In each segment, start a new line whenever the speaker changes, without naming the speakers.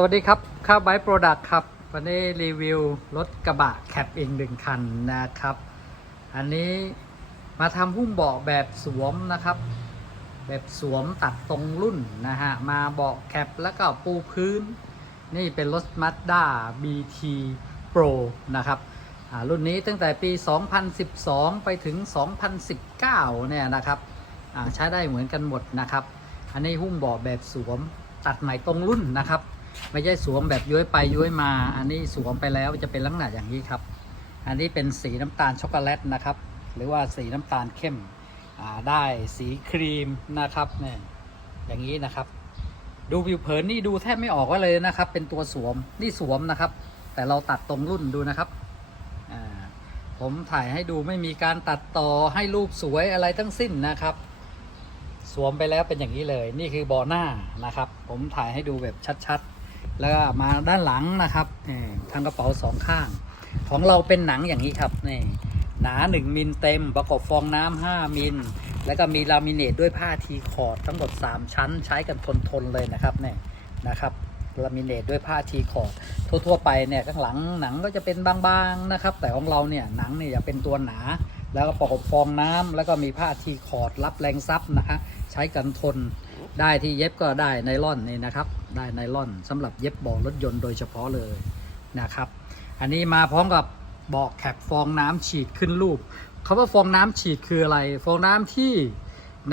สวัสดีครับข้าวไบโปรดักต์ครับ วันนี้รีวิวรถกระบะแคปเองหนึ่งคันนะครับ อันนี้มาทำหุ้มเบาะแบบสวมนะครับ แบบสวมตัดตรงรุ่นนะฮะ มาเบาะแคปแล้วก็ปูพื้น นี่เป็นรถ Mazda BT Pro นะครับอ่ารุ่นนี้ตั้งแต่ปี 2012 ไปถึง 2019 เนี่ยนะครับอ่าใช้ได้เหมือนกันหมดนะครับ อันนี้หุ้มเบาะแบบสวมตัดใหม่ตรงรุ่นนะครับ ไม่ใช่สวมแบบย้วยไปย้วยมา อันนี้สวมไปแล้วจะเป็นลักษณะอย่างนี้ครับ อันนี้เป็นสีน้ำตาลช็อกโกแลตนะครับ หรือว่าสีน้ำตาลเข้มได้สีครีมนะครับเนี่ยอย่างนี้นะครับ ดูผิวเผินนี่ดูแทบไม่ออกว่าเลยนะครับ เป็นตัวสวมนี่สวมนะครับ แต่เราตัดตรงรุ่นดูนะครับผมถ่ายให้ดูไม่มีการตัดต่อให้รูปสวยอะไรทั้งสิ้นนะครับ สวมไปแล้วเป็นอย่างนี้เลย นี่คือบอหน้านะครับ ผมถ่ายให้ดูแบบชัดๆ แล้วก็มาด้านหลังนะครับทางกระเป๋าสองข้าง ของเราเป็นหนังอย่างนี้ครับนี่หนา 1 มิลเต็ม ประกอบฟองน้ำ5มิล แล้วก็มีลามิเนตด้วยผ้าทีคอร์ดทั้งหมด 3 ชั้นใช้กันทนๆเลยนะครับเนี่ยนะครับลามิเนตด้วยผ้าทีคอร์ดทั่ว ๆ ไปเนี่ยข้างหลังหนังก็จะเป็นบางๆนะครับ แต่ของเราเนี่ยหนังเนี่ยจะเป็นตัวหนา แล้วก็ประกอบฟองน้ำแล้วก็มีผ้าทีคอร์ดรับแรงซับนะฮะใช้กันทนได้ที่เย็บก็ได้ไนล่อนนี่นะครับ ได้ไนล่อนสำหรับเย็บเบารถยนต์โดยเฉพาะเลยนะครับ อันนี้มาพร้อมกับเบาะแคปฟองน้ำฉีดขึ้นรูปคำว่าฟองน้ำฉีดคืออะไร ฟองน้ำที่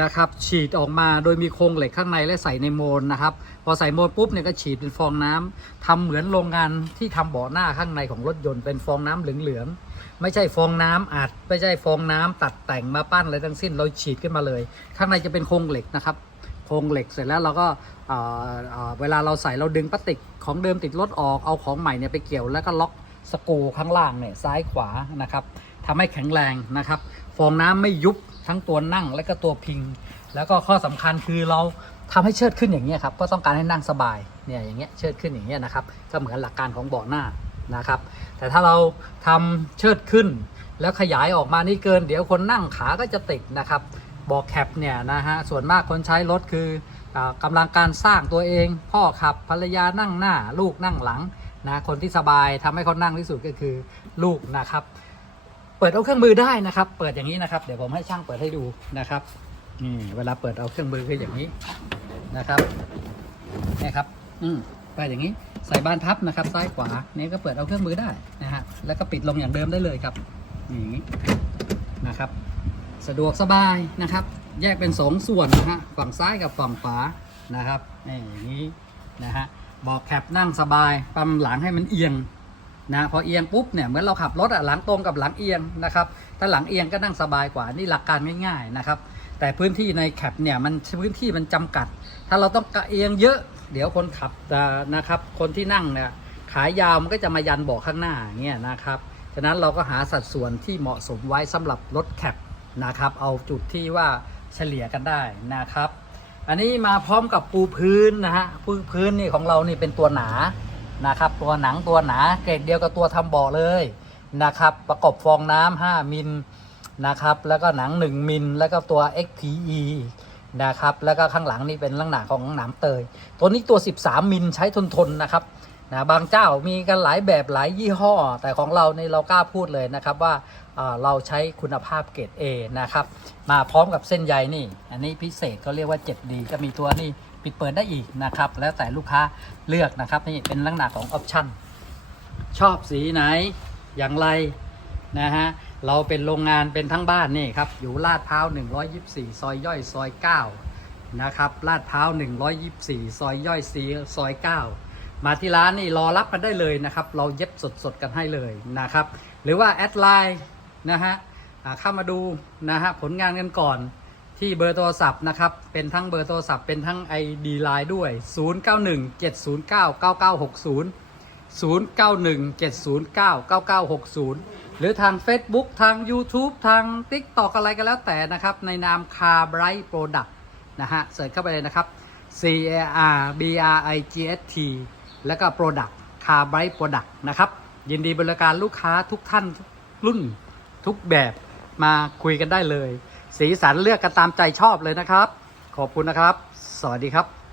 นะครับฉีดออกมาโดยมีโครงเหล็กข้างในและใส่ในโมลนะครับ พอใส่โมลปุ๊บเนี่ยก็ฉีดเป็นฟองน้ำทำเหมือนโรงงานที่ทำเบาะหน้าข้างในของรถยนต์เป็นฟองน้ำเหลืองๆ ไม่ใช่ฟองน้ำอัด ไม่ใช่ฟองน้ำตัดแต่งมาปั้นอะไรทั้งสิ้น เราฉีดขึ้นมาเลย ข้างในจะเป็นโครงเหล็กนะครับ โครงเหล็กเสร็จแล้วเราก็เเเวลาเราใส่เราดึงพลาสติกของเดิมติดรถออก เอาของใหม่เนี่ยไปเกี่ยวแล้วก็ล็อกสกูข้างล่างเนี่ยซ้ายขวานะครับทำให้แข็งแรงนะครับ ฟองน้ำไม่ยุบทั้งตัวนั่งและก็ตัวพิง แล้วก็ข้อสำคัญคือเราทำให้เชิดขึ้นอย่างนี้ยครับ ก็ต้องการให้นั่งสบายเนี่ยอย่างเงี้ยเชิดขึ้นอย่างเงี้ยนะครับ ก็เหมือนหลักการของเบาะหน้า นะครับ แต่ถ้าเราทำเชิดขึ้น แล้วขยายออกมานี่เกิน เดี๋ยวคนนั่งขาก็จะติดนะครับบอกแคปเนี่ยนะฮะส่วนมากคนใช้รถคืออกำลังการสร้างตัวเอง พ่อขับภรรยานั่งหน้า ลูกนั่งหลังนะคนที่สบายทำให้เขานั่งที่สุดก็คือลูกนะครับ เปิดเอาเครื่องมือได้นะครับ เปิดอย่างนี้นะครับ เดี๋ยวผมให้ช่างเปิดให้ดูนะครับนี่เวลาเปิดเอาเครื่องมือคืออย่างนี้นะครับนี่ครับ อืม เปิดอย่างนี้ใส่บานพับนะครับ ซ้ายขวานี่ก็เปิดเอาเครื่องมือได้นะฮะแล้วก็ปิดลงอย่างเดิมได้เลยครับอย่างนี้นะครับ สะดวกสบายนะครับ แยกเป็นสองส่วนนะฮะฝั่งซ้ายกับฝั่งขวานะครับนี่อย่างนี้นะฮะบอกแคปนั่งสบายปั๊มหลังให้มันเอียงนะพอเอียงปุ๊บเนี่ยเหมือนเราขับรถอะหลังตรงกับหลังเอียงนะครับถ้าหลังเอียงก็นั่งสบายกว่านี่หลักการง่ายๆนะครับแต่พื้นที่ในแคปเนี่ยมันพื้นที่มันจำกัด ถ้าเราต้องกระเอียงเยอะ เดี๋ยวคนขับนะครับ คนที่นั่งเนี่ยขายาวมันก็จะมายันเบาะข้างหน้าเงี้ยนะครับฉะนั้นเราก็หาสัดส่วนที่เหมาะสมไว้สำหรับรถแคปนะครับ เอาจุดที่ว่าเฉลี่ยกันได้นะครับ อันนี้มาพร้อมกับปูพื้นนะฮะปูพื้นนี่ของเรานี่เป็นตัวหนานะครับ ตัวหนังตัวหนาเกรดเดียวกับตัวทำเบาะเลยนะครับ ประกอบฟองน้ำ5มิลนะครับ แล้วก็หนัง 1 มิลแล้วก็ตัว XPE นะครับ แล้วก็ข้างหลังนี่เป็นลักษณะของหนามเตย ตัวนี้ตัว 13 มิลใช้ทนทนนะครับนะบางเจ้ามีกันหลายแบบหลายยี่ห้อ แต่ของเราในเรากล้าพูดเลยนะครับว่าเราใช้คุณภาพเกรด A นะครับ มาพร้อมกับเส้นใยนี่ อันนี้พิเศษเขาเรียกว่า 7D ก็มีตัวนี่ปิดเปิดได้อีกนะครับ แล้วแต่ลูกค้าเลือกนะครับนี่เป็นลักษณะของออปชั่นชอบสีไหนอย่างไรนะฮะ เราเป็นโรงงานเป็นทั้งบ้านนี่ครับ อยู่ลาดพร้าว 124 ซอยย่อยซอย 9 นะครับ ลาดพร้าว 124 ซอยย่อยซีซอย 9 มาที่ร้านนี่รอรับกันได้เลยนะครับ เราเย็บสดๆกันให้เลยนะครับ หรือว่าแอดไลน์นะฮะเข้ามาดูนะฮะผลงานกันก่อนที่เบอร์โทรศัพท์นะครับ เป็นทั้งเบอร์โทรศัพท์เป็นทั้ง ID Line ด้วย 0917099960 0917099960 หรือทาง Facebook ทาง YouTube ทาง TikTok อะไรก็แล้วแต่นะครับ ในนาม Car Bright Product นะฮะเสิร์ชเข้าไปเลยนะครับ C A R B R I G S T แล้วก็ Product Car Bright Product นะครับ ยินดีบริการลูกค้าทุกท่านทุกรุ่นทุกแบบมาคุยกันได้เลย สีสันเลือกกันตามใจชอบเลยนะครับ ขอบคุณนะครับ สวัสดีครับ